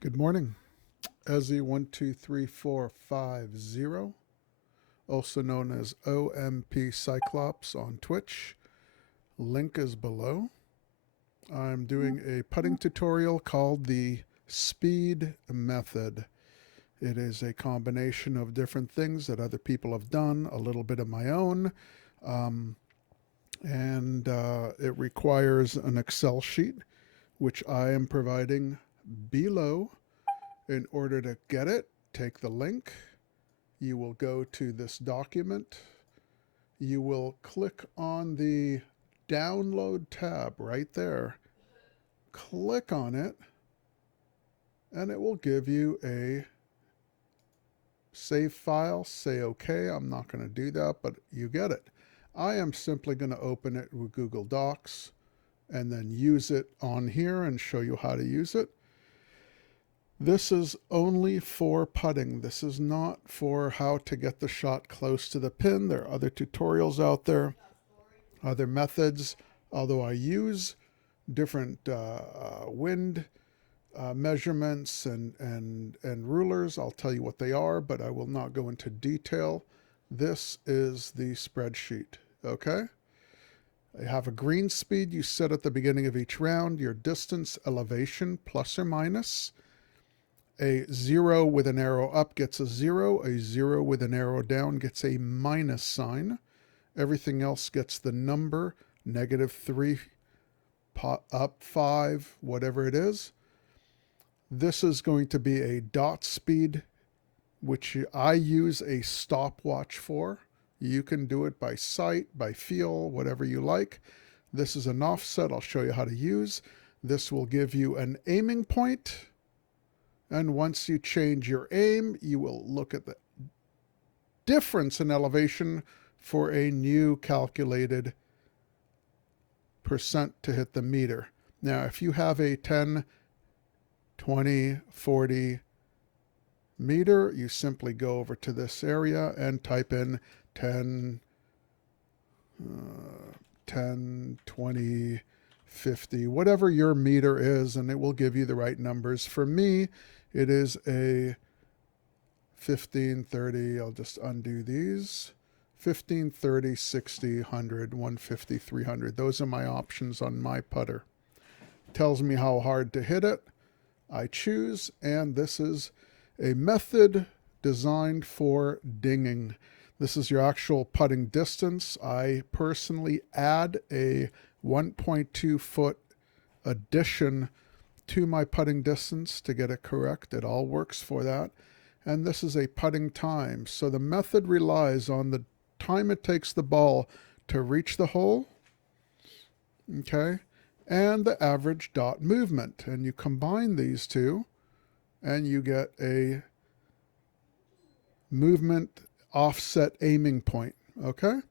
Good morning. Ezzy123450, also known as OMP Cyclops on Twitch. Link is below. I'm doing a putting tutorial called the speed method. It is a combination of different things that other people have done, a little bit of my own, um, and it requires an Excel sheet, which I am providing below. In order to get it, take the link. You will go to this document. You will click on the download tab right there. Click on it, and it will give you a save file. Say OK. I'm not going to do that, but you get it. I am simply going to open it with Google Docs and then use it on here and show you how to use it. This is only for putting. This is not for how to get the shot close to the pin. There are other tutorials out there, other methods, although I use different wind measurements and rulers. I'll tell you what they are, but I will not go into detail. This is the spreadsheet, okay? You have a green speed you set at the beginning of each round, your distance, elevation, plus or minus. A 0 with an arrow up gets a 0. A 0 with an arrow down gets a minus sign. Everything else gets the number, -3, up 5, whatever it is. This is going to be a dot speed, which I use a stopwatch for. You can do it by sight, by feel, whatever you like. This is an offset I'll show you how to use. This will give you an aiming point. And once you change your aim, you will look at the difference in elevation for a new calculated percent to hit the meter. Now, if you have a 10, 20, 40 meter, you simply go over to this area and type in 10, 20, 50, whatever your meter is, and it will give you the right numbers. For me, it is a 15, 30, I'll just undo these. 15, 30, 60, 100, 150, 300. Those are my options on my putter. Tells me how hard to hit it. I choose, and this is a method designed for dinging. This is your actual putting distance. I personally add a 1.2 foot addition to my putting distance to get it correct. It all works for that. And this is a putting time. So the method relies on the time it takes the ball to reach the hole, okay, and the average dot movement. And you combine these two, and you get a movement offset aiming point, okay?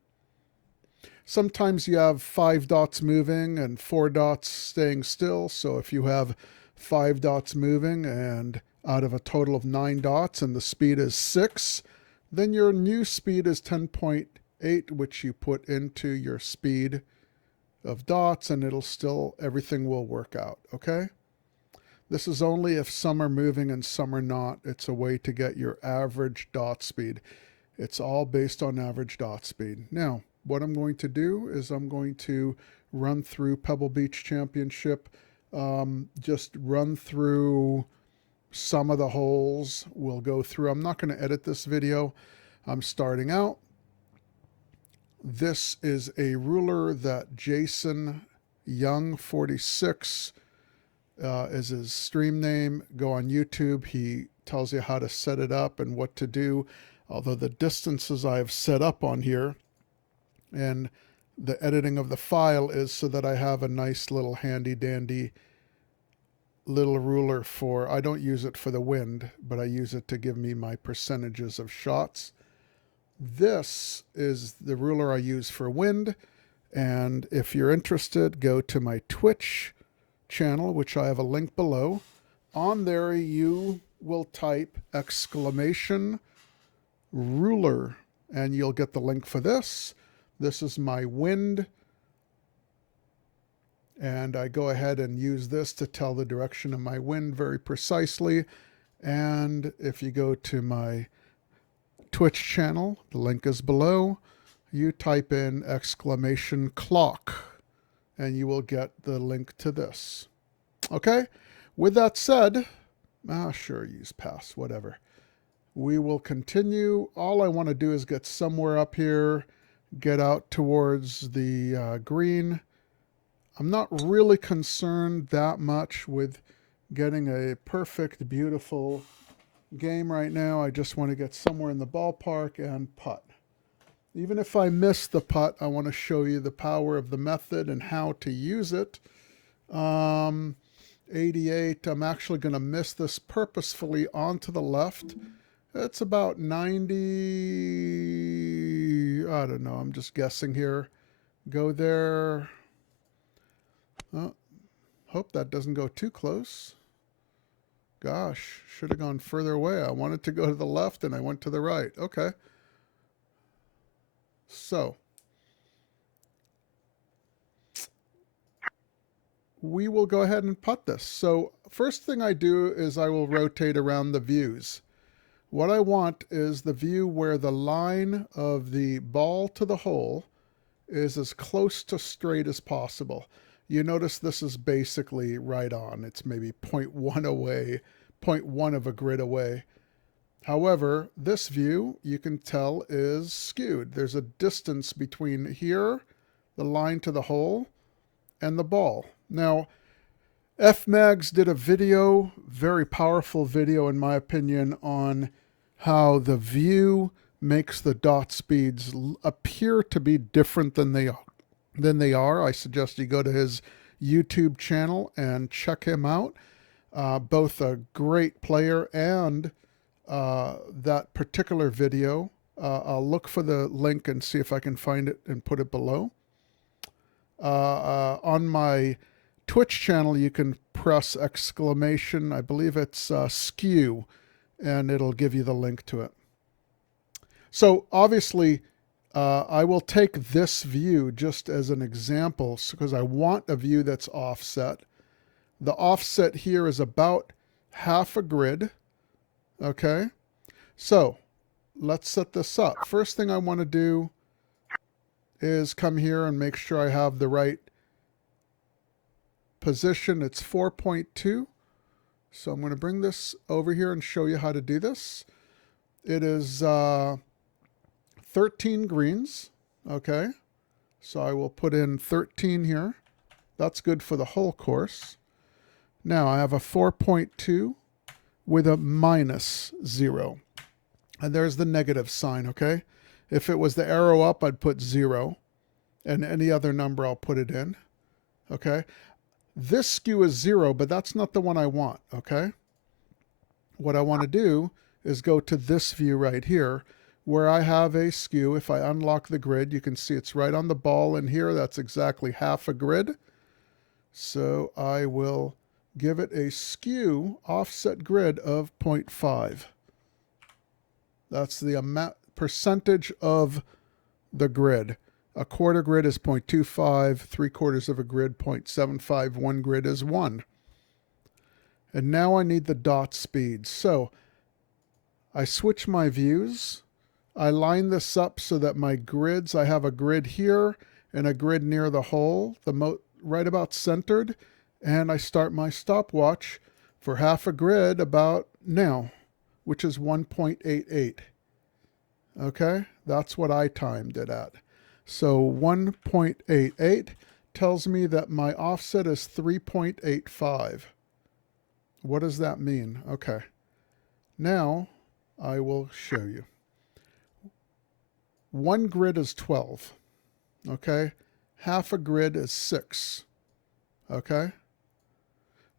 Sometimes you have 5 dots moving and 4 dots staying still. So if you have 5 dots moving and out of a total of 9 dots and the speed is 6, then your new speed is 10.8, which you put into your speed of dots, and it'll still, everything will work out, okay? This is only if some are moving and some are not. It's a way to get your average dot speed. It's all based on average dot speed. Now, what I'm going to do is I'm going to run through Pebble Beach Championship, just run through some of the holes. We'll go through. I'm not going to edit this video. I'm starting out. This is a ruler that Jason Young 46 is his stream name. Go on YouTube. He tells you how to set it up and what to do. Although the distances I have set up on here and the editing of the file is so that I have a nice little handy dandy little ruler for, I don't use it for the wind, but I use it to give me my percentages of shots. This is the ruler I use for wind. And if you're interested, go to my Twitch channel, which I have a link below. On there, you will type !ruler, and you'll get the link for this. This is my wind And I go ahead and use this to tell the direction of my wind very precisely. And if you go to my Twitch channel, the link is below, you type in !clock and you will get the link to this. Okay? With that said, sure, use pass, whatever. We will continue. All I want to do is get somewhere up here, get out towards the green. I'm not really concerned that much with getting a perfect, beautiful game right now. I just want to get somewhere in the ballpark and putt. Even if I miss the putt, I want to show you the power of the method and how to use it. 88, I'm actually going to miss this purposefully onto the left. It's about 90, I don't know, I'm just guessing here. Go there. Oh, hope that doesn't go too close. Gosh, should have gone further away. I wanted to go to the left and I went to the right. Okay. So we will go ahead and putt this. So first thing I do is I will rotate around the views. What I want is the view where the line of the ball to the hole is as close to straight as possible. You notice this is basically right on. It's maybe 0.1 away, 0.1 of a grid away. However, this view, you can tell, is skewed. There's a distance between here, the line to the hole, and the ball. Now, FMags did a video, very powerful video in my opinion, on how the view makes the dot speeds appear to be different than they are. I suggest you go to his YouTube channel and check him out. Both a great player and that particular video. I'll look for the link and see if I can find it and put it below. On my Twitch channel, you can press exclamation, I believe it's skew, and it'll give you the link to it. So obviously, I will take this view just as an example because I want a view that's offset. The offset here is about half a grid. Okay, so let's set this up. First thing I want to do is come here and make sure I have the right position. It's 4.2. So I'm going to bring this over here and show you how to do this. It is 13 greens. Okay, so I will put in 13 here. That's good for the whole course. Now I have a 4.2 with a -0. And there's the negative sign, okay? If it was the arrow up, I'd put 0. And any other number, I'll put it in. Okay? This skew is 0, but that's not the one I want, okay? What I want to do is go to this view right here, where I have a skew. If I unlock the grid, you can see it's right on the ball in here. That's exactly half a grid. So I will give it a skew offset grid of 0.5. That's the percentage of the grid. A quarter grid is 0.25, 3/4 of a grid 0.75, 1 grid is 1. And now I need the dot speed. So I switch my views. I line this up so that my grids, I have a grid here and a grid near the hole, right about centered. And I start my stopwatch for half a grid about now, which is 1.88. Okay, that's what I timed it at. So 1.88 tells me that my offset is 3.85. What does that mean? Okay, now I will show you. One grid is 12. Okay, half a grid is 6. Okay.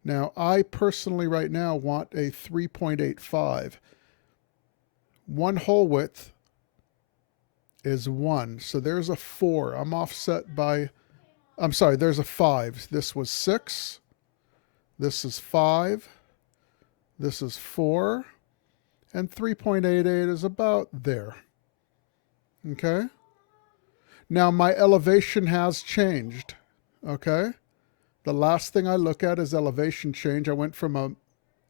Now, I personally right now want a 3.85. One hole width is 1. So there's a 4. I'm offset by, I'm sorry, there's a 5. This was 6. This is 5. This is 4. And 3.88 is about there. Okay. Now, my elevation has changed. Okay. The last thing I look at is elevation change. I went from a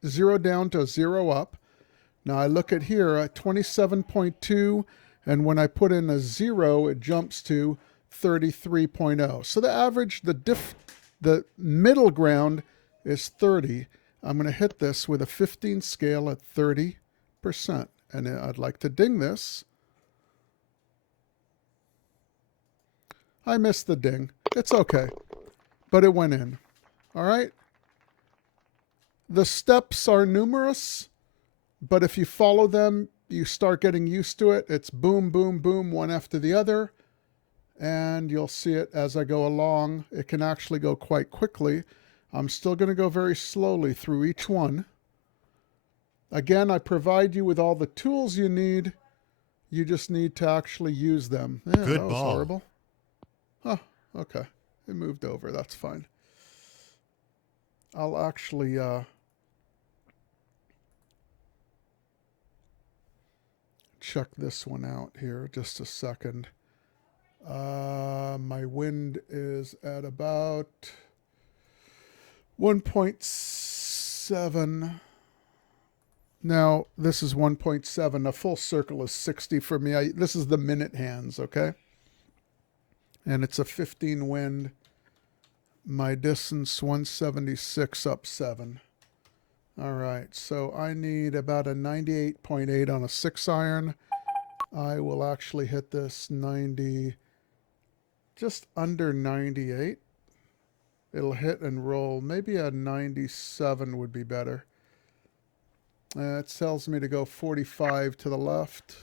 0 down to a 0 up. Now I look at here at 27.2, and when I put in a 0, it jumps to 33.0. So the average, the middle ground is 30. I'm going to hit this with a 15 scale at 30%. And I'd like to ding this. I missed the ding. It's okay. But it went in. All right. The steps are numerous, but if you follow them, you start getting used to it. It's boom, boom, boom, one after the other. And you'll see it as I go along. It can actually go quite quickly. I'm still going to go very slowly through each one. Again, I provide you with all the tools you need. You just need to actually use them. Yeah, Good that was ball. horrible. Oh, okay. It moved over. That's fine. I'll actually check this one out here just a second. My wind is at about 1.7. Now, this is 1.7. A full circle is 60 for me. This is the minute hands, okay? And it's a 15 wind. My distance 176 up 7. All right, so I need about a 98.8 on a 6 iron. I will actually hit this 90, just under 98. It'll hit and roll. Maybe a 97 would be better. It tells me to go 45 to the left.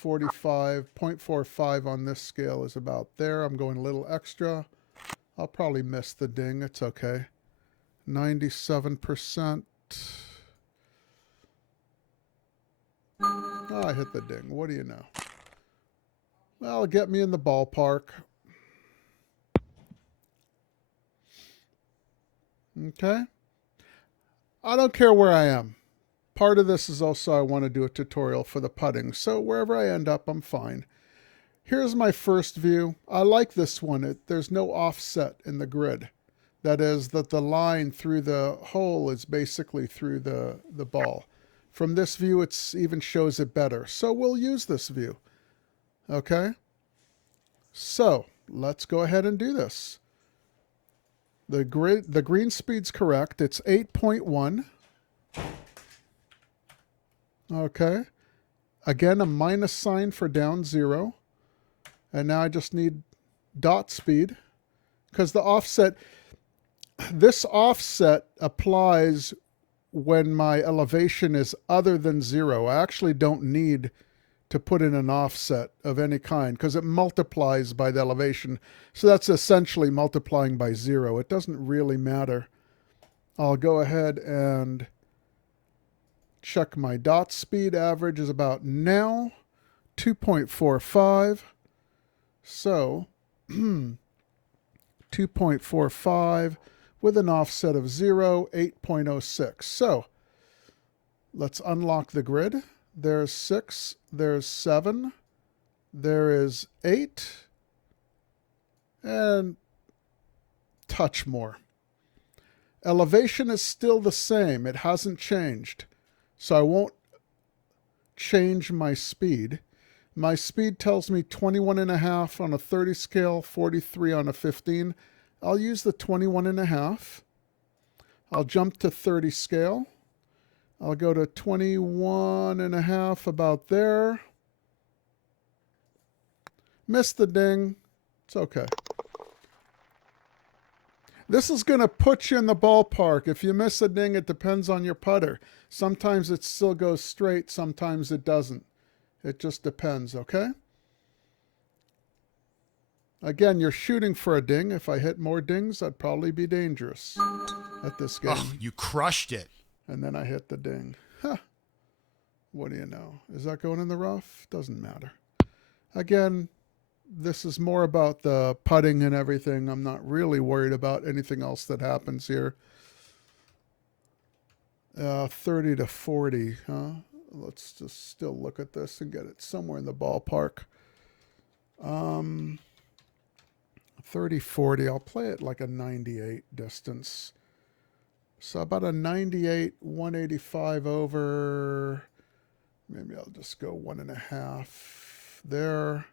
45.45 on this scale is about there. I'm going a little extra. I'll probably miss the ding. It's okay. 97%. Oh, I hit the ding. What do you know? Well, get me in the ballpark. Okay. I don't care where I am. Part of this is also I want to do a tutorial for the putting. So wherever I end up, I'm fine. Here's my first view. I like this one. There's no offset in the grid. That is that the line through the hole is basically through the ball. From this view, it even shows it better. So we'll use this view. Okay? So let's go ahead and do this. The green speed's correct. It's 8.1. Okay. Again, a minus sign for down 0. And now I just need dot speed. Because the offset, this offset applies when my elevation is other than 0. I actually don't need to put in an offset of any kind because it multiplies by the elevation. So that's essentially multiplying by 0. It doesn't really matter. I'll go ahead and check my dot speed. Average is about now 2.45. So 2.45 with an offset of 0, 8.06. So let's unlock the grid. There's 6, there's 7, there is 8, and touch more. Elevation is still the same. It hasn't changed. So I won't change my speed. My speed tells me 21.5 on a 30 scale, 43 on a 15. I'll use the 21.5. I'll jump to 30 scale. I'll go to 21.5 about there. Missed the ding. It's okay. This is going to put you in the ballpark. If you miss a ding, it depends on your putter. Sometimes it still goes straight, sometimes it doesn't. It just depends, okay? Again, you're shooting for a ding. If I hit more dings, I'd probably be dangerous at this game. Oh, you crushed it. And then I hit the ding. Huh. What do you know? Is that going in the rough? Doesn't matter. Again, this is more about the putting and everything. I'm not really worried about anything else that happens here. 30 to 40, huh? Let's just still look at this and get it somewhere in the ballpark. 30, 40. I'll play it like a 98 distance. So about a 98, 185 over. Maybe I'll just go 1.5 there.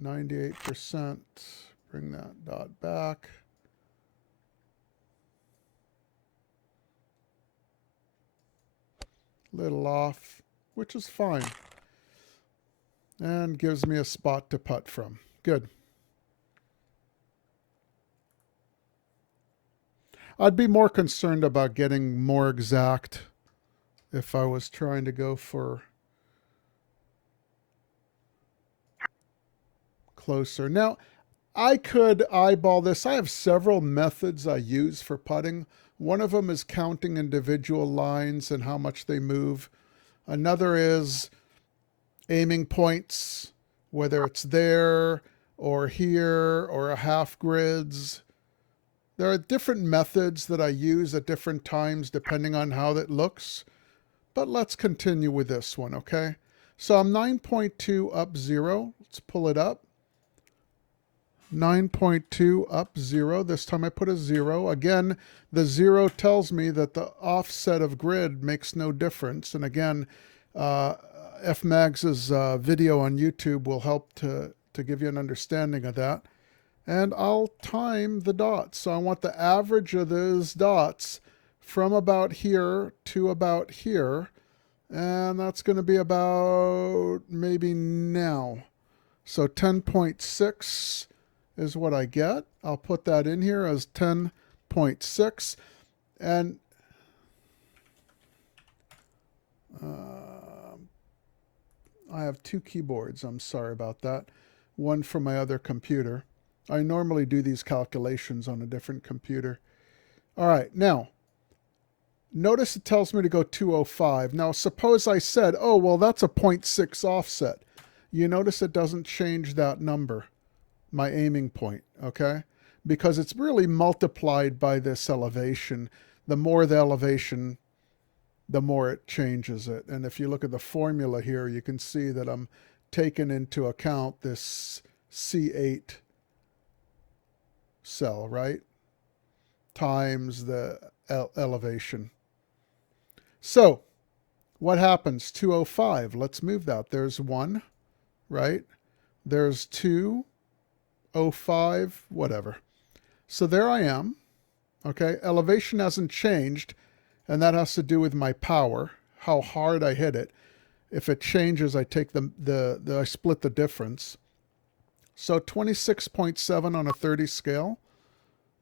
98%. Bring that dot back. Little off, which is fine. And gives me a spot to putt from. Good. I'd be more concerned about getting more exact if I was trying to go for closer. Now, I could eyeball this. I have several methods I use for putting. One of them is counting individual lines and how much they move. Another is aiming points, whether it's there or here or a half grids. There are different methods that I use at different times depending on how it looks. But let's continue with this one, okay? So I'm 9.2 up 0. Let's pull it up. 9.2 up 0. This time I put a 0. Again, the 0 tells me that the offset of grid makes no difference. And again, F. Maggs's video on YouTube will help to give you an understanding of that. And I'll time the dots. So I want the average of those dots from about here to about here. And that's going to be about maybe now. So 10.6 is what I get. I'll put that in here as 10.6. And I have two keyboards. I'm sorry about that. One from my other computer. I normally do these calculations on a different computer. All right, now, notice it tells me to go 205. Now, suppose I said, oh, well, that's a 0.6 offset. You notice it doesn't change that number, my aiming point, okay? Because it's really multiplied by this elevation. The more the elevation, the more it changes it. And if you look at the formula here, you can see that I'm taking into account this C8 cell, right? Times the elevation. So what happens? 205. Let's move that. There's 1, right? There's 2, 05, whatever. So there I am. Okay, elevation hasn't changed, and that has to do with my power, how hard I hit it. If it changes, I take I split the difference. So 26.7 on a 30 scale.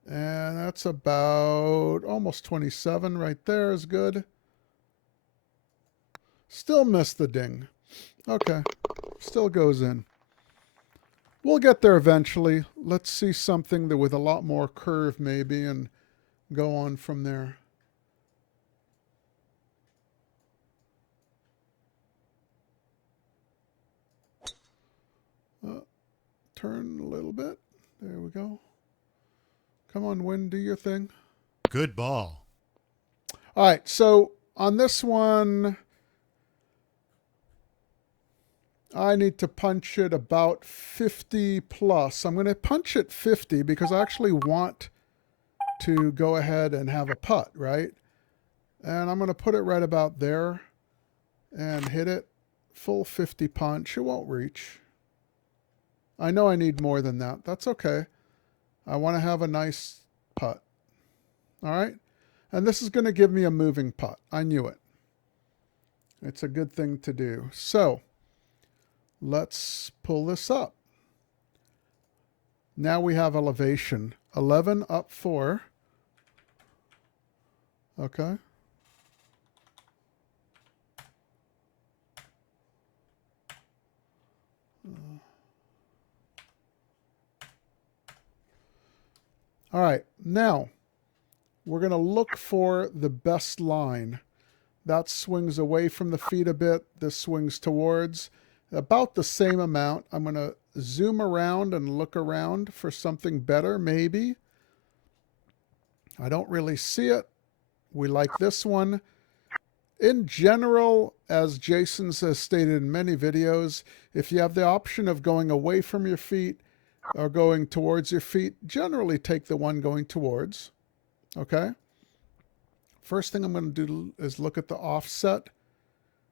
And that's about almost 27 right there is good. Still missed the ding. Okay, still goes in. We'll get there eventually. Let's see something that with a lot more curve maybe and go on from there. Turn a little bit. There we go. Come on, wind, do your thing. Good ball. All right, so on this one, I need to punch it about 50 plus. I'm going to punch it 50 because I actually want to go ahead and have a putt, right? And I'm going to put it right about there and hit it full 50 punch. It won't reach. I know I need more than that. That's okay. I want to have a nice putt. All right? And this is going to give me a moving putt. I knew it. It's a good thing to do. So let's pull this up. Now we have elevation. 11 up 4. Okay. All right, now we're going to look for the best line. That swings away from the feet a bit. This swings towards about the same amount. I'm going to zoom around and look around for something better, maybe. I don't really see it. We like this one. In general, as Jason has stated in many videos, if you have the option of going away from your feet are going towards your feet, generally take the one going towards. Okay? First thing I'm going to do is look at the offset,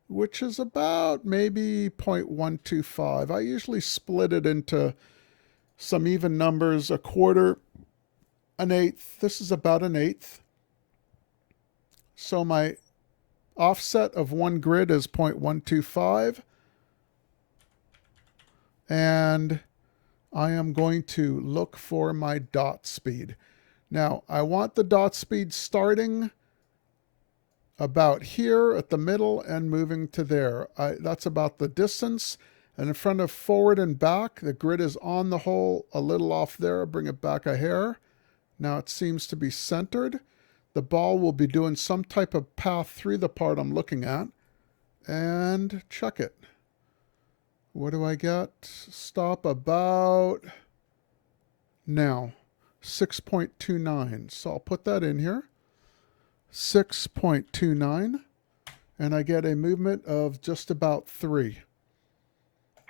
which is about maybe 0.125. I usually split it into some even numbers, a quarter, an eighth. This is about an eighth. So my offset of one grid is 0.125. And I am going to look for my dot speed. Now, I want the dot speed starting about here at the middle and moving to there. That's about the distance. And in front of forward and back, the grid is on the hole, a little off there. Bring it back a hair. Now it seems to be centered. The ball will be doing some type of path through the part I'm looking at. And check it. What do I get? Stop about now 6.29. So I'll put that in here. 6.29. And I get a movement of just about 3.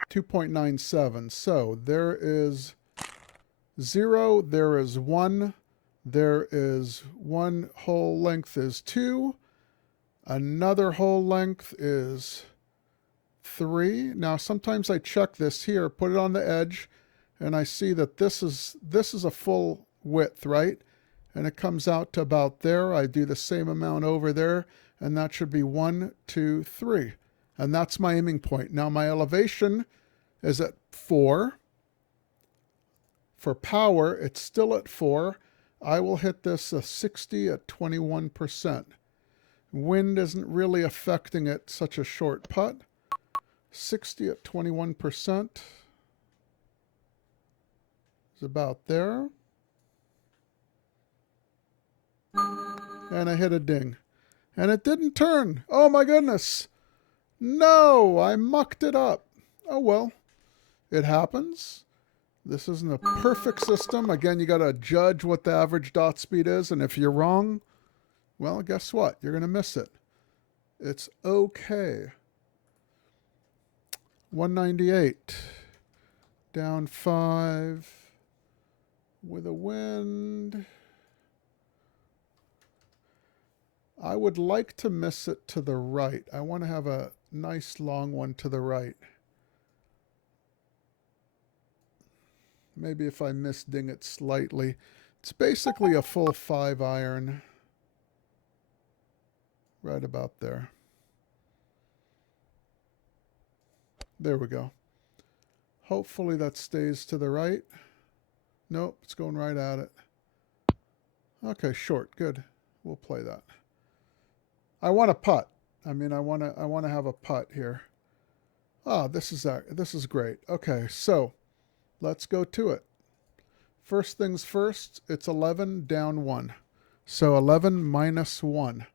2.97. So there is 0, there is 1, there is one hole length is 2, another hole length is 3. Now sometimes I check this here, put it on the edge, and I see that this is a full width, right? And it comes out to about there. I do the same amount over there, and that should be 1, 2, 3. And that's my aiming point. Now my elevation is at 4. For power, it's still at 4. I will hit this 60 at 21%. Wind isn't really affecting it, such a short putt. 60 at 21% is about there. And I hit a ding. And it didn't turn. Oh my goodness. No, I mucked it up. Oh well, it happens. This isn't a perfect system. Again, you got to judge what the average dot speed is. And if you're wrong, well, guess what? You're going to miss it. It's okay. 198. Down 5. With a wind. I would like to miss it to the right. I want to have a nice long one to the right. Maybe if I misding it slightly. It's basically a full 5 iron. Right about there. There we go. Hopefully that stays to the right. Nope, it's going right at it. Okay, short, good. We'll play that. I want a putt. I mean, I want to have a putt here. Ah, this is great. Okay, so let's go to it. First things first, it's 11 down 1. So 11 minus 1.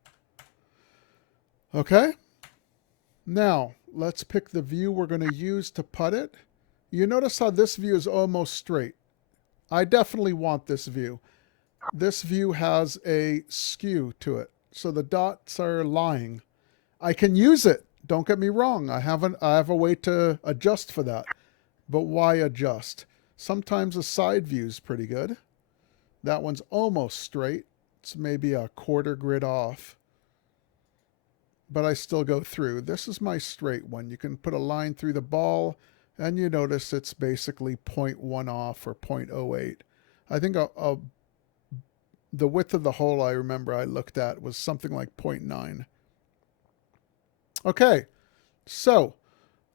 Okay? Now, let's pick the view we're going to use to putt it. You notice how this view is almost straight. I definitely want this view. This view has a skew to it. So the dots are lying. I can use it. Don't get me wrong. I have a way to adjust for that. But why adjust? Sometimes a side view is pretty good. That one's almost straight. It's maybe a quarter grid off. But I still go through. This is my straight one. You can put a line through the ball, and you notice it's basically 0.1 off or 0.08. I think the width of the hole I remember I looked at was something like 0.9. Okay, so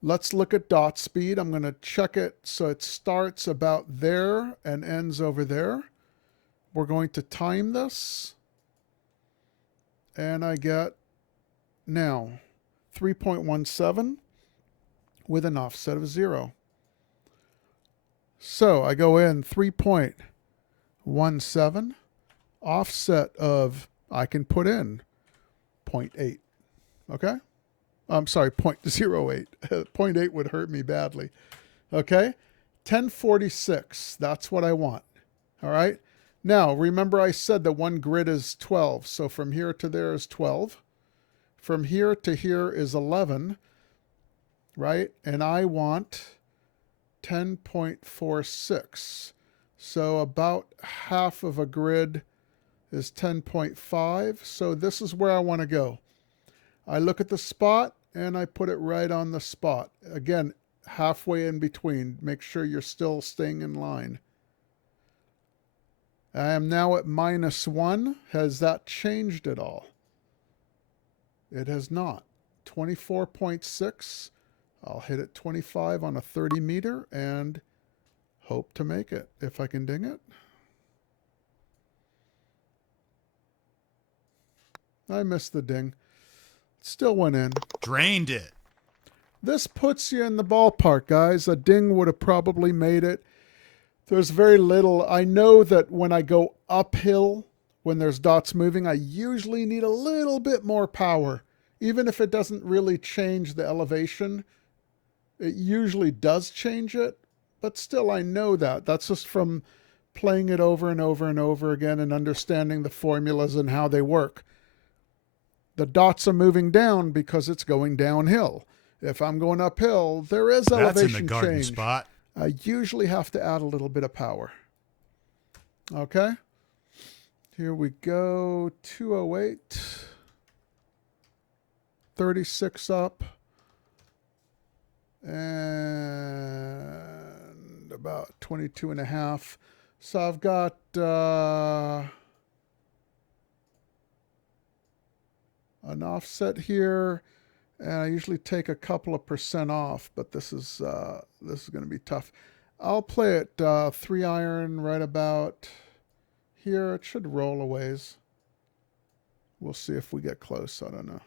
let's look at dot speed. I'm going to check it so it starts about there and ends over there. We're going to time this. And I get now 3.17 with an offset of 0. So I go in 3.17. Offset of, I can put in 0.8. Okay? I'm sorry, 0.08. 0.8 would hurt me badly. Okay? 1046. That's what I want. All right? Now, remember I said that one grid is 12. So from here to there is 12. From here to here is 11. Right? And I want 10.46. So about half of a grid is 10.5. So this is where I want to go. I look at the spot and I put it right on the spot. Again, halfway in between. Make sure you're still staying in line. I am now at -1. Has that changed at all? It has not. 24.6. I'll hit it 25 on a 30 meter and hope to make it if I can ding it. I missed the ding. Still went in. Drained it. This puts you in the ballpark, guys. A ding would have probably made it. There's very little. I know that when I go uphill, when there's dots moving, I usually need a little bit more power. Even if it doesn't really change the elevation, it usually does change it. But still, I know that. That's just from playing it over and over and over again and understanding the formulas and how they work. The dots are moving down because it's going downhill. If I'm going uphill, there is elevation change. That's in the garden spot. I usually have to add a little bit of power. Okay. Here we go. 208. 36 up. And about 22 and a half. So I've got an offset here. And I usually take a couple of % off, but this is going to be tough. I'll play it 3-iron right about here. It should roll a ways. We'll see if we get close. I don't know.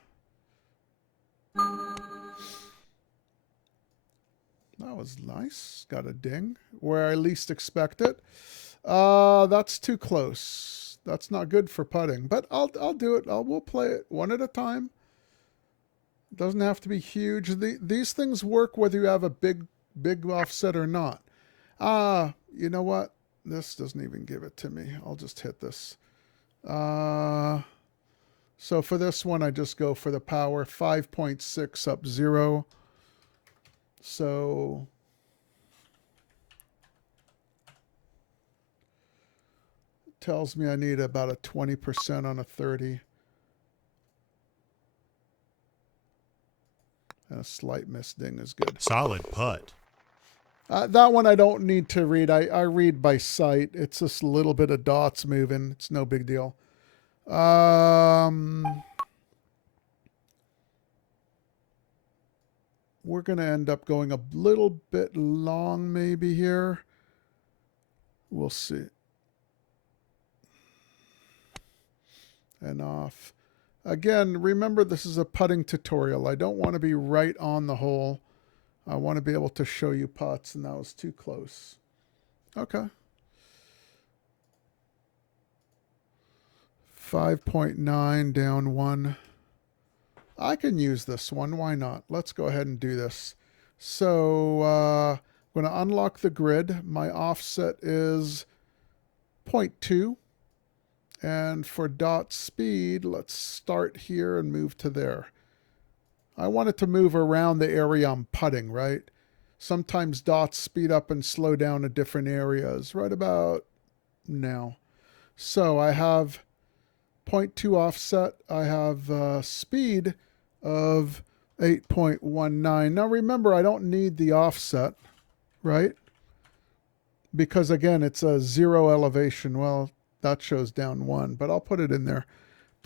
That was nice. Got a ding where I least expect it. That's too close. That's not good for putting, but I'll do it. We'll play it one at a time. Doesn't have to be huge. These things work whether you have a big offset or not. You know what? This doesn't even give it to me. I'll just hit this. So for this one, I just go for the power. 5.6 up 0. So it tells me I need about a 20% on a 30. And a slight miss ding is good. Solid putt. That one I don't need to read. I read by sight. It's just a little bit of dots moving. It's no big deal. We're going to end up going a little bit long maybe here. We'll see. And off. Again, remember this is a putting tutorial. I don't want to be right on the hole. I want to be able to show you putts, and that was too close. Okay. 5.9 down 1. I can use this one. Why not? Let's go ahead and do this. So I'm going to unlock the grid. My offset is 0.2. And for dot speed, let's start here and move to there. I want it to move around the area I'm putting, right? Sometimes dots speed up and slow down at different areas, right about now. So I have 0.2 offset. I have speed of 8.19. Now remember, I don't need the offset, right? Because again, it's a 0 elevation. Well, that shows down 1, but I'll put it in there,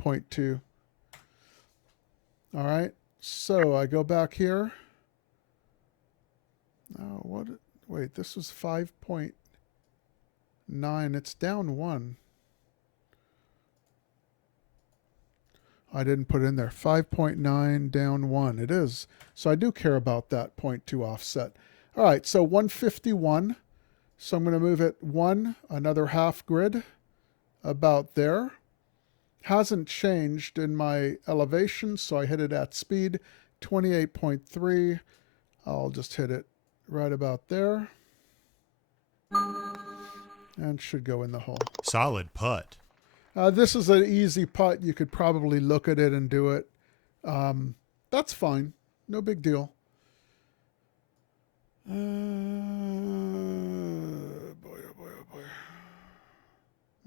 0.2. All right, so I go back here. Oh, what? Wait, this was 5.9. It's down 1. I didn't put it in there. 5.9 down 1. It is. So I do care about that 0.2 offset. All right, so 151. So I'm going to move it 1, another half grid. About there. Hasn't changed in my elevation, so I hit it at speed 28.3. I'll just hit it right about there. And should go in the hole. Solid putt. This is an easy putt. You could probably look at it and do it. That's fine. No big deal.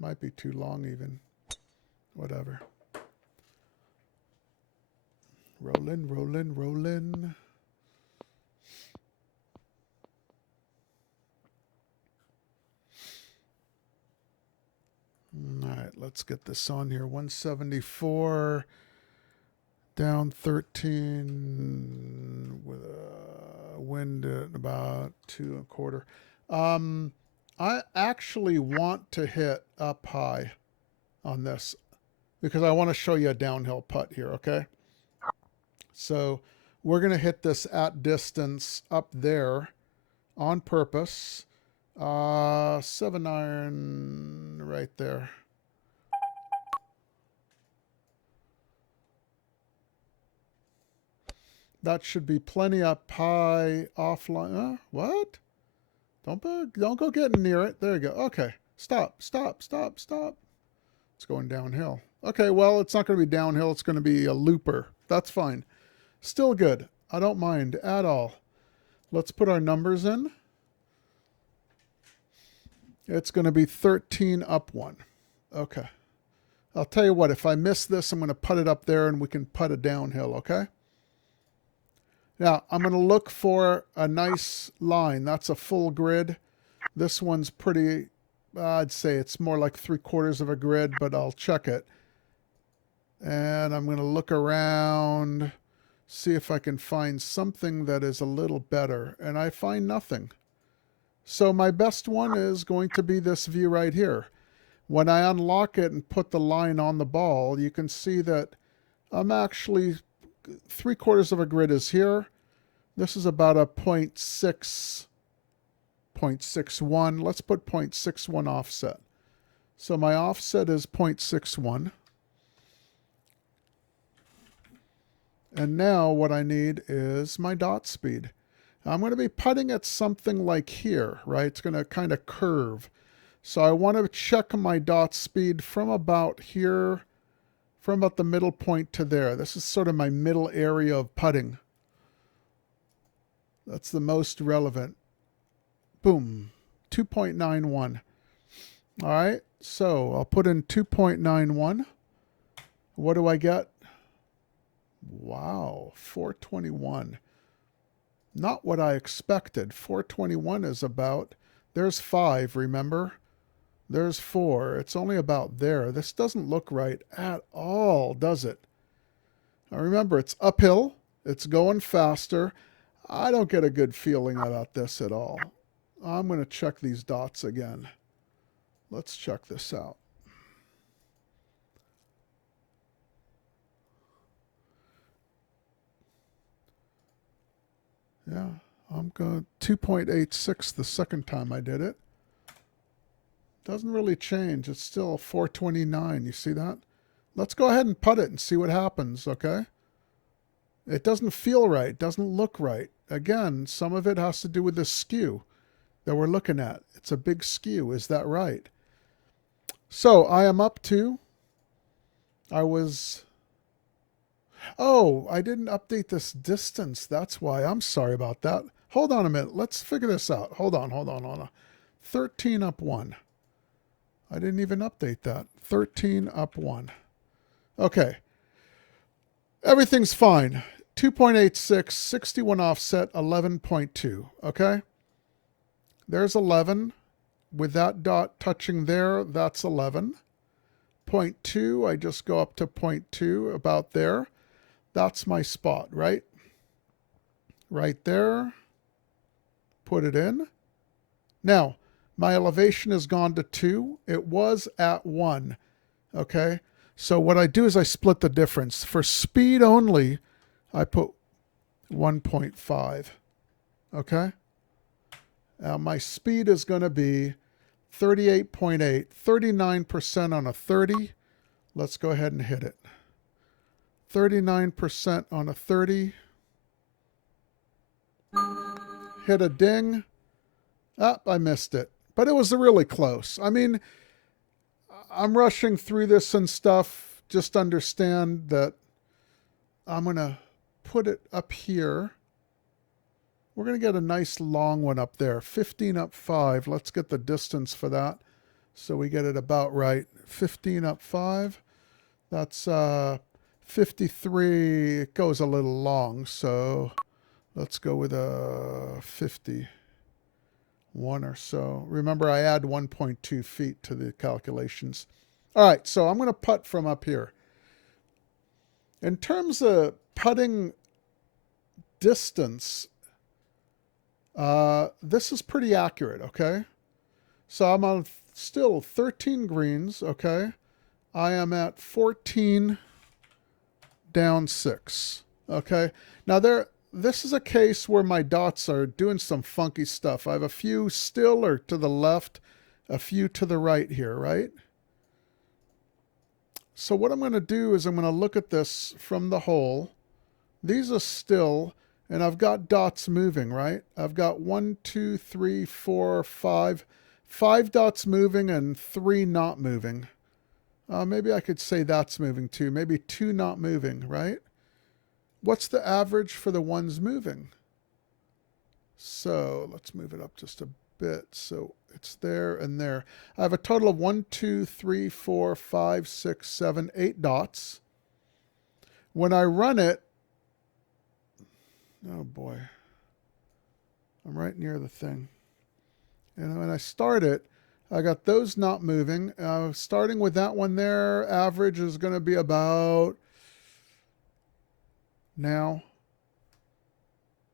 Might be too long even. Whatever. Roll in, roll in, roll in. All right, let's get this on here. 174 down 13 with a wind at about 2.25. I actually want to hit up high on this because I want to show you a downhill putt here, okay? So we're going to hit this at distance up there on purpose. 7-iron right there. That should be plenty up high offline. What? Don't go getting near it. There you go. Okay. Stop. It's going downhill. Okay, well, it's not going to be downhill. It's going to be a looper. That's fine. Still good. I don't mind at all. Let's put our numbers in. It's going to be 13 up 1. Okay. I'll tell you what, if I miss this, I'm going to put it up there and we can putt it downhill, okay? Now, I'm going to look for a nice line. That's a full grid. This one's pretty, I'd say it's more like 3/4 of a grid, but I'll check it. And I'm going to look around, see if I can find something that is a little better. And I find nothing. So my best one is going to be this view right here. When I unlock it and put the line on the ball, you can see that I'm actually 3/4 of a grid is here. This is about a 0.61. Let's put 0.61 offset. So my offset is 0.61. And now what I need is my dot speed. I'm going to be putting at something like here, right? It's going to kind of curve. So I want to check my dot speed from about here, from about the middle point to there. This is sort of my middle area of putting. That's the most relevant. Boom, 2.91. All right, so I'll put in 2.91. What do I get? Wow, 421. Not what I expected. 421 is about, there's 5, remember? There's 4. It's only about there. This doesn't look right at all, does it? Now remember, it's uphill. It's going faster. I don't get a good feeling about this at all. I'm going to check these dots again. Let's check this out. Yeah, I'm going 2.86 the second time I did it. Doesn't really change. It's still 429. You see that? Let's go ahead and putt it and see what happens, okay? It doesn't feel right. Doesn't look right. Again, some of it has to do with the skew that we're looking at. It's a big skew. Is that right? So I am up to, oh, I didn't update this distance. That's why. I'm sorry about that. Hold on a minute. Let's figure this out. Hold on. 13 up 1. I didn't even update that. 13 up 1. Okay. Everything's fine. 2.86, 61 offset, 11.2. Okay? There's 11. With that dot touching there, that's 11. 0.2, I just go up to 0.2, about there. That's my spot, right? Right there. Put it in. Now, my elevation has gone to 2. It was at 1. Okay? So what I do is I split the difference. For speed only, I put 1.5. Okay? Now my speed is going to be 38.8. 39% on a 30. Let's go ahead and hit it. 39% on a 30. Hit a ding. I missed it. But it was really close. I mean, I'm rushing through this and stuff. Just understand that I'm going to put it up here. We're going to get a nice long one up there. 15 up 5. Let's get the distance for that. So we get it about right. 15 up 5. That's 53. It goes a little long, so let's go with a 51 or so. Remember, I add 1.2 feet to the calculations. All right, so I'm going to putt from up here. In terms of putting distance, this is pretty accurate, okay? So I'm on still 13 greens, okay? I am at 14 down 6, okay? Now this is a case where my dots are doing some funky stuff. I have a few still or to the left, a few to the right here, right? So what I'm going to do is I'm going to look at this from the hole. These are still, and I've got dots moving, right? I've got 1, 2, 3, 4, 5. 5 dots moving and 3 not moving. Maybe I could say that's moving too. Maybe 2 not moving, right? What's the average for the ones moving? So let's move it up just a bit. So it's there and there. I have a total of 1, 2, 3, 4, 5, 6, 7, 8 dots. When I run it, oh boy, I'm right near the thing. And when I start it, I got those not moving. Starting with that one there, average is going to be about now.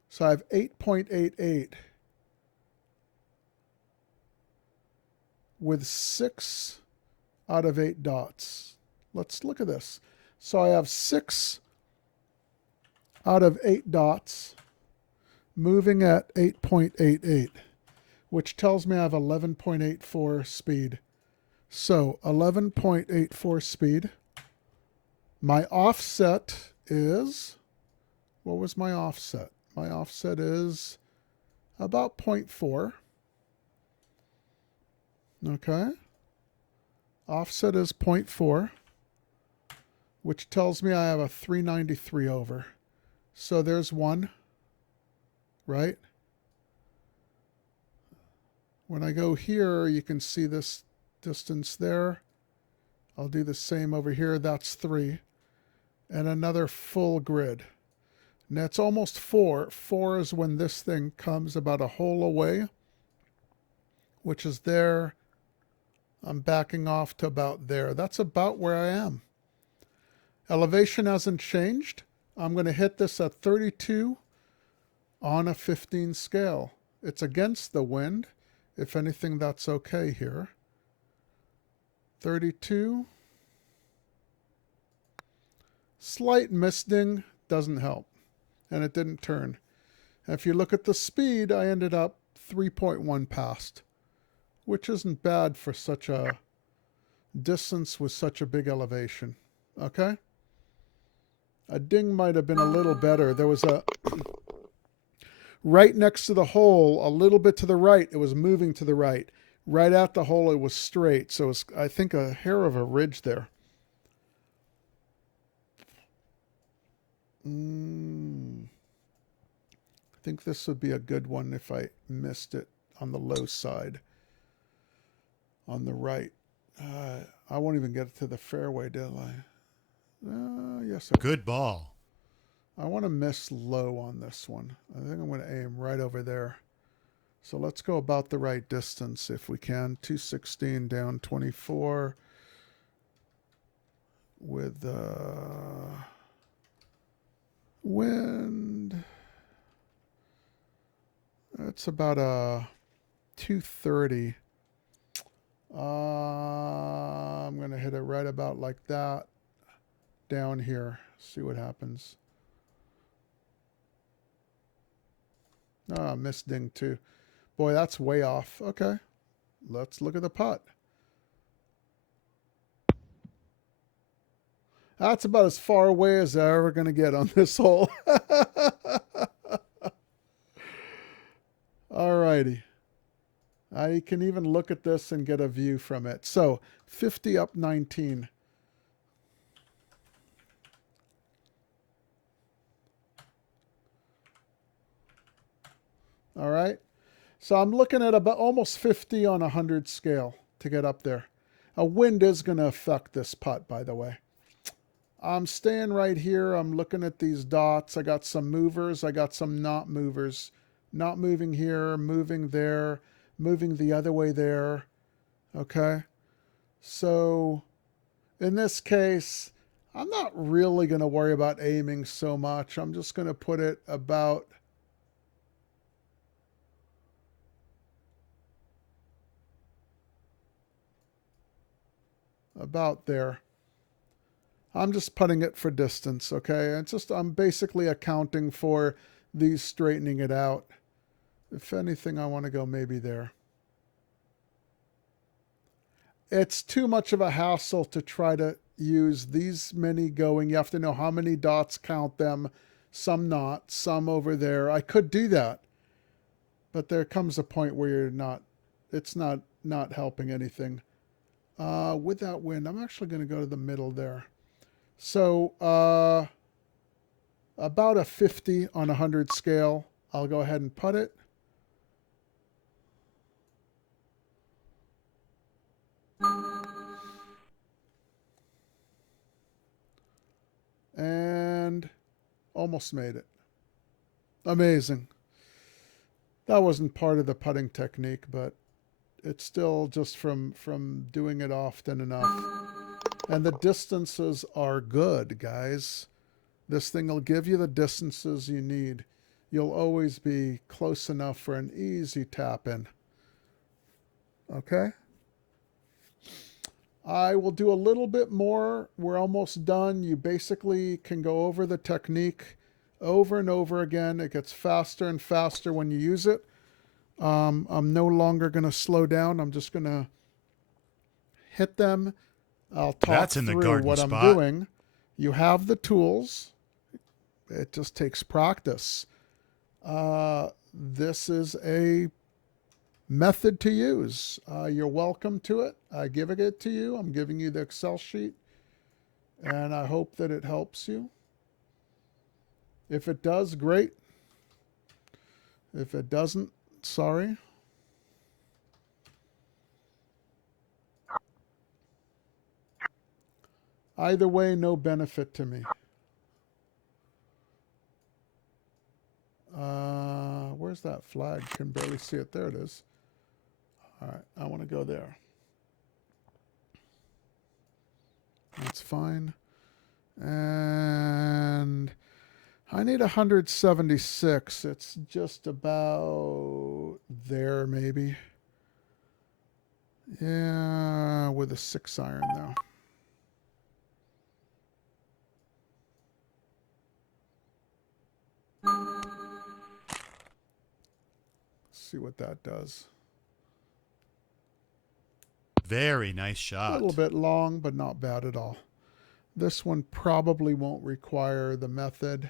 So I have 8.88 with 6 out of 8 dots. Let's look at this. So I have 6 out of 8 dots moving at 8.88, which tells me I have 11.84 speed. So 11.84 speed. My offset is, what was my offset? My offset is about 0.4. Okay. Offset is 0.4, which tells me I have a 393 over. So there's one, right? When I go here, you can see this distance there. I'll do the same over here. That's 3. And another full grid. And that's almost 4. 4 is when this thing comes about a hole away, which is there. I'm backing off to about there. That's about where I am. Elevation hasn't changed. I'm going to hit this at 32 on a 15 scale. It's against the wind. If anything, that's okay here. 32. Slight misting doesn't help. And it didn't turn. If you look at the speed, I ended up 3.1 past, which isn't bad for such a distance with such a big elevation. Okay? A ding might have been a little better. There was a right next to the hole, a little bit to the right, it was moving to the right. Right at the hole, it was straight. So it was, I think, a hair of a ridge there. I think this would be a good one if I missed it on the low side. On the right. I won't even get to the fairway, did I? Yes, I will. Good ball. I want to miss low on this one. I think I'm going to aim right over there. So let's go about the right distance if we can. 216 down 24 with wind. That's about a 230. I'm going to hit it right about like that down here. See what happens. Missed ding too. Boy, that's way off. Okay. Let's look at the putt. That's about as far away as I'm ever going to get on this hole. Alrighty. I can even look at this and get a view from it. So 50 up 19. All right. So I'm looking at about almost 50 on a 100 scale to to get up there. A wind is going to affect this putt, by the way. I'm staying right here. I'm looking at these dots. I got some movers. I got some not movers. Not moving here, moving there, moving the other way there. Okay. So in this case, I'm not really going to worry about aiming so much. I'm just going to put it about there. I'm just putting it for distance, okay? It's just, I'm basically accounting for these straightening it out. If anything, I want to go maybe there. It's too much of a hassle to try to use these many going. You have to know how many dots, count them, some not, some over there. I could do that, but there comes a point where you're not, it's not helping anything. With that wind, I'm actually going to go to the middle there. So about a 50 on 100 scale. I'll go ahead and putt it. And almost made it. Amazing. That wasn't part of the putting technique, but it's still just from doing it often enough. And the distances are good, guys. This thing will give you the distances you need. You'll always be close enough for an easy tap in. Okay? I will do a little bit more. We're almost done. You basically can go over the technique over and over again. It gets faster and faster when you use it. I'm no longer going to slow down. I'm just going to hit them. I'll talk That's in the through garden what I'm spot. doing. You have the tools. It just takes practice. This is a method to use. You're welcome to it. I give it to you. I'm giving you the Excel sheet, and I hope that it helps you. If it does, great. If it doesn't, sorry. Either way, no benefit to me. Where's that flag? Can barely see it. There it is. All right, I want to go there. That's fine. And I need 176. It's just about there, maybe. Yeah, with a 6 iron, though. See what that does. Very nice A shot. little bit long, but not bad at all. This one probably won't require the method,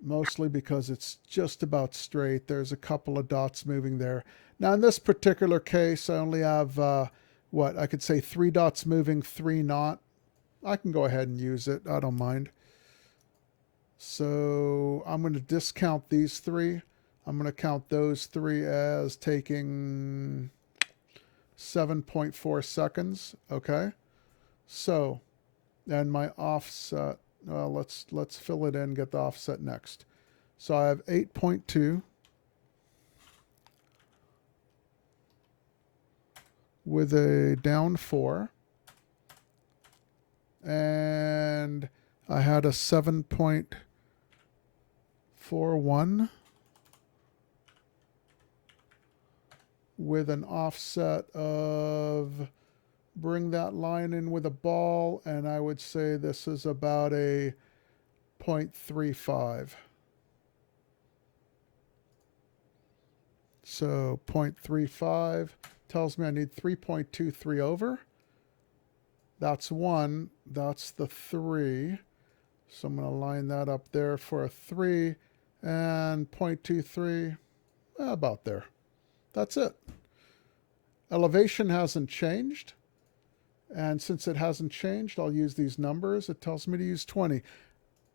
mostly because it's just about straight. There's a couple of dots moving there. Now, in this particular case, I only have, I could say 3 dots moving, 3 not. I can go ahead and use it. I don't mind. So I'm going to discount these 3. I'm going to count those 3 as taking 7.4 seconds. Okay. So, and my offset, well, let's fill it in, get the offset next. So I have 8.2 with a down 4. And I had a 7.41 with an offset of, bring that line in with a ball, and I would say this is about a 0.35. So 0.35 tells me I need 3.23 over. That's 1. That's the 3. So I'm going to line that up there for a 3 and 0.23, about there. That's it. Elevation hasn't changed. And since it hasn't changed, I'll use these numbers. It tells me to use 20.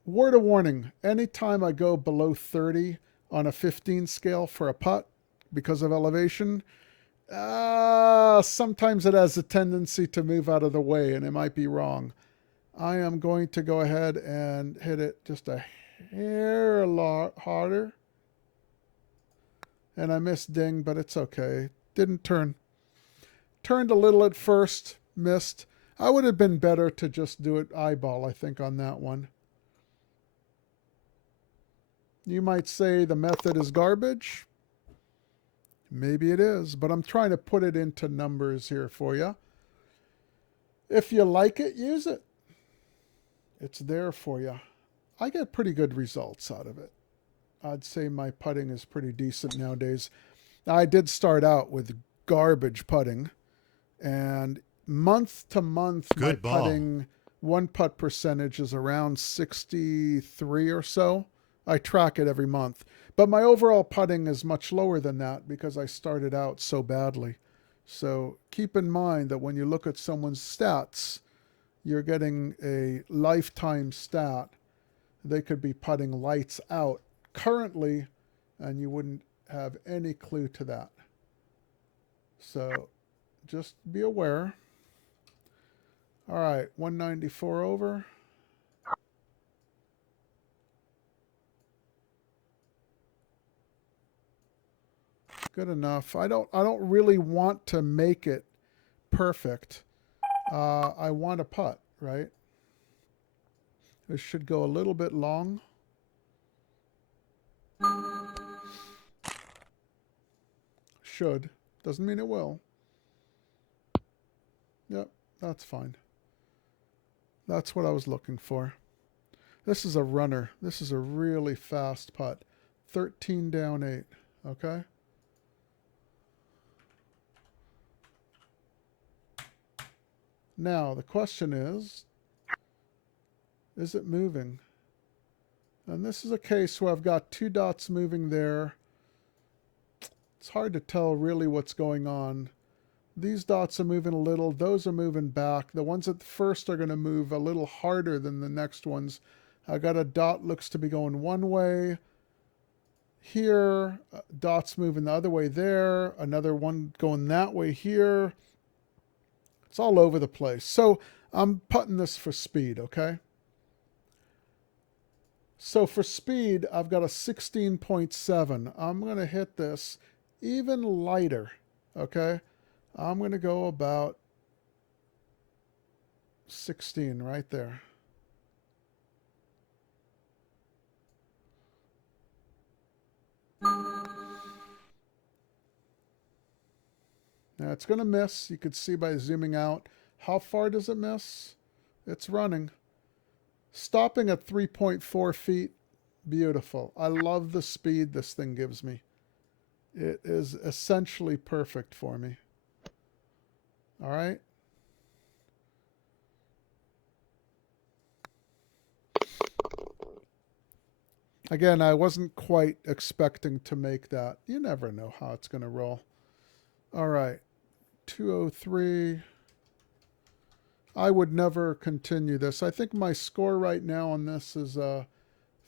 Word of warning, anytime I go below 30 on a 15 scale for a putt because of elevation, Sometimes it has a tendency to move out of the way, and it might be wrong. I am going to go ahead and hit it just a hair a lot harder. And I missed ding, but it's okay. Didn't turn. Turned a little at first, missed. I would have been better to just do it eyeball, I think, on that one. You might say the method is garbage. Maybe it is, but I'm trying to put it into numbers here for you. If you like it, use it. It's there for you. I get pretty good results out of it. I'd say my putting is pretty decent nowadays. Now, I did start out with garbage putting, and month to month, my Good ball. putting one putt percentage is around 63 or so. I track it every month. But my overall putting is much lower than that because I started out so badly. So keep in mind that when you look at someone's stats, you're getting a lifetime stat. They could be putting lights out currently, and you wouldn't have any clue to that. So just be aware. All right, 194 over. Good enough. I don't really want to make it perfect. I want a putt, right? This should go a little bit long. Should. Doesn't mean it will. Yep, that's fine. That's what I was looking for. This is a runner. This is a really fast putt. 13 down 8. Okay? Now, the question is it moving? And this is a case where I've got two dots moving there. It's hard to tell really what's going on. These dots are moving a little. Those are moving back. The ones at first are going to move a little harder than the next ones. I got a dot looks to be going one way. Here, dots moving the other way there. Another one going that way here. It's all over the place. So I'm putting this for speed, okay? So for speed, I've got a 16.7. I'm going to hit this even lighter, okay? I'm going to go about 16 right there. Now it's going to miss. You could see by zooming out. How far does it miss? It's running. Stopping at 3.4 feet. Beautiful. I love the speed this thing gives me. It is essentially perfect for me. All right. Again, I wasn't quite expecting to make that. You never know how it's going to roll. All right. 203. I would never continue this. I think my score right now on this is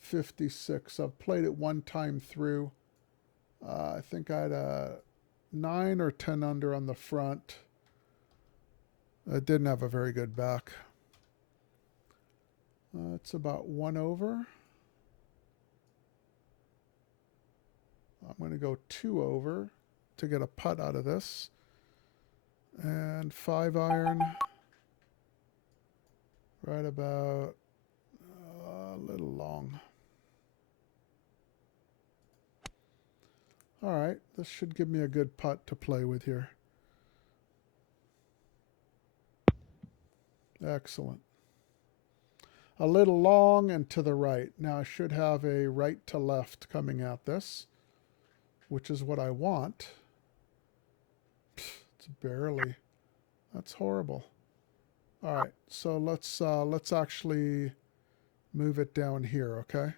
56. I've played it one time through. I think I had a 9 or 10 under on the front. It didn't have a very good back. It's about 1 over. I'm going to go 2 over to get a putt out of this. And 5 iron. Right about a little long. All right, this should give me a good putt to play with here. Excellent. A little long and to the right. Now I should have a right to left coming at this, which is what I want. It's barely. That's horrible. All right, so let's actually move it down here, okay?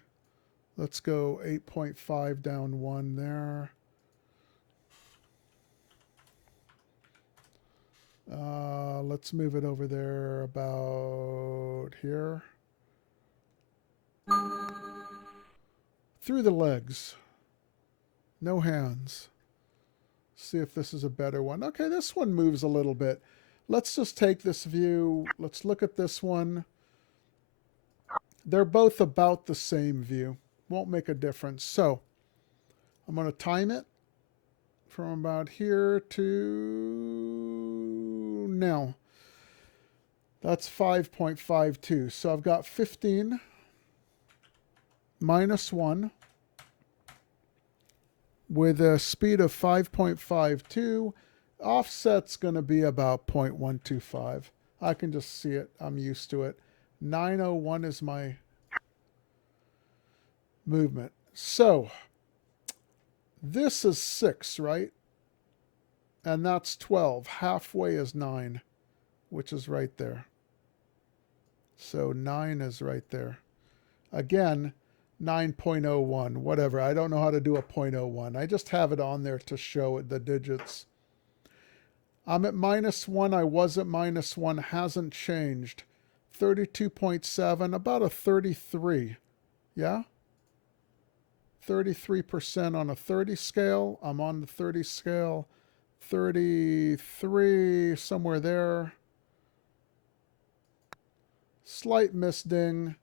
Let's go 8.5 down 1 there. Let's move it over there about here. Through the legs. No hands. See if this is a better one. Okay, this one moves a little bit. Let's just take this view. Let's look at this one. They're both about the same view. Won't make a difference. So I'm going to time it from about here to now. That's 5.52. So I've got 15 minus 1 with a speed of 5.52. Offset's going to be about 0.125. I can just see it. I'm used to it. 901 is my movement. So this is 6, right? And that's 12. Halfway is 9, which is right there. So 9 is right there. Again, 9.01, whatever. I don't know how to do a 0.01. I just have it on there to show the digits. I'm at -1. I was at -1. Hasn't changed. 32.7, about a 33. Yeah? 33% on a 30 scale. I'm on the 30 scale. 33, somewhere there. Slight misding,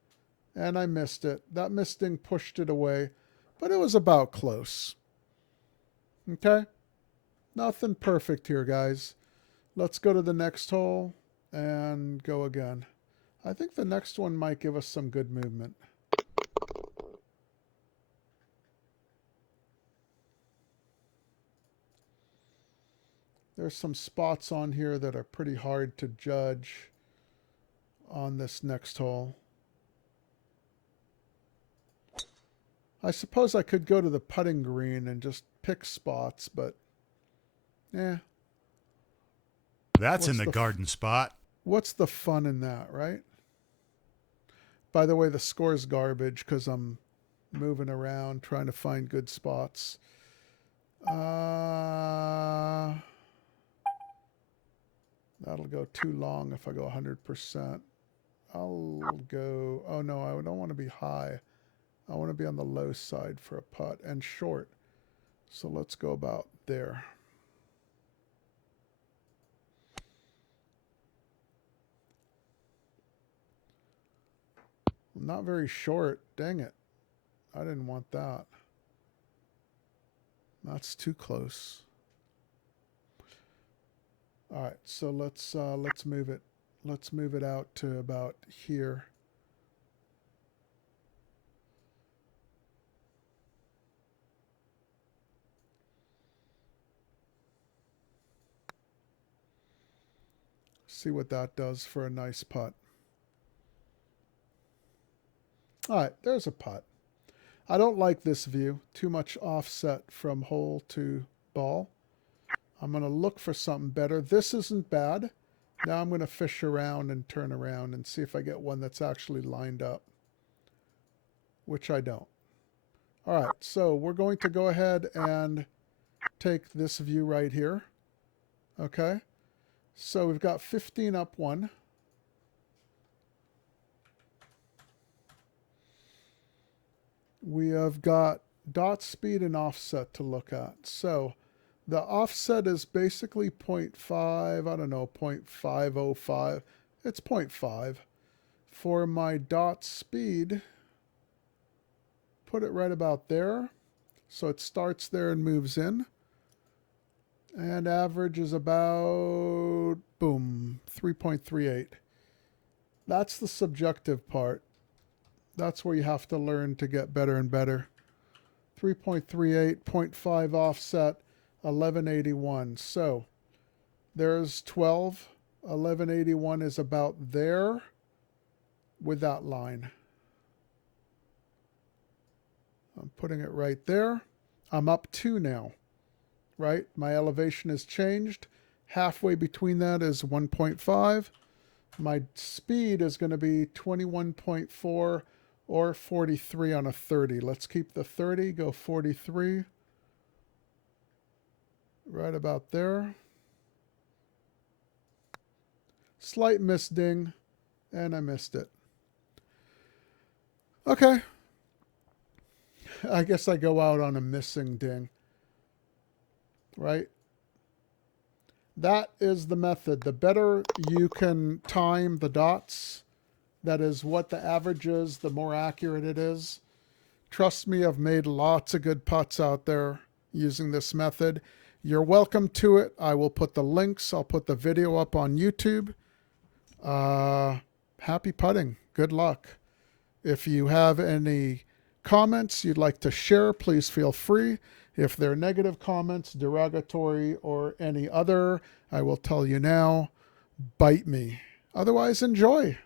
and I missed it. That misding pushed it away, but it was about close. Okay? Nothing perfect here, guys. Let's go to the next hole and go again. I think the next one might give us some good movement. There's some spots on here that are pretty hard to judge on this next hole. I suppose I could go to the putting green and just pick spots, but eh. That's in the garden spot. What's the fun in that, right? By the way, the score's garbage because I'm moving around trying to find good spots. That'll go too long if I go 100%. I'll go, oh no, I don't want to be high. I want to be on the low side for a putt and short. So let's go about there. Not very short. Dang it. I didn't want that. That's too close. All right, so let's move it. Let's move it out to about here. See what that does for a nice putt. All right, there's a putt. I don't like this view. Too much offset from hole to ball. I'm going to look for something better. This isn't bad. Now I'm going to fish around and turn around and see if I get one that's actually lined up, which I don't. All right, so we're going to go ahead and take this view right here. Okay, so we've got 15 up 1. We have got dot speed and offset to look at. So the offset is basically 0.5, I don't know, 0.505. It's 0.5. For my dot speed, put it right about there. So it starts there and moves in. And average is about, boom, 3.38. That's the subjective part. That's where you have to learn to get better and better. 3.38, 0.5 offset, 1181. So there's 12. 1181 is about there with that line. I'm putting it right there. I'm up 2 now, right? My elevation has changed. Halfway between that is 1.5. My speed is going to be 21.4 or 43 on a 30. Let's keep the 30, go 43. Right about there. Slight misding, and I missed it. Okay. I guess I go out on a missing ding. Right? That is the method. The better you can time the dots, that is what the average is, the more accurate it is. Trust me, I've made lots of good putts out there using this method. You're welcome to it. I will put the links. I'll put the video up on YouTube. Happy putting. Good luck. If you have any comments you'd like to share, please feel free. If they're negative comments, derogatory, or any other, I will tell you now, bite me. Otherwise, enjoy.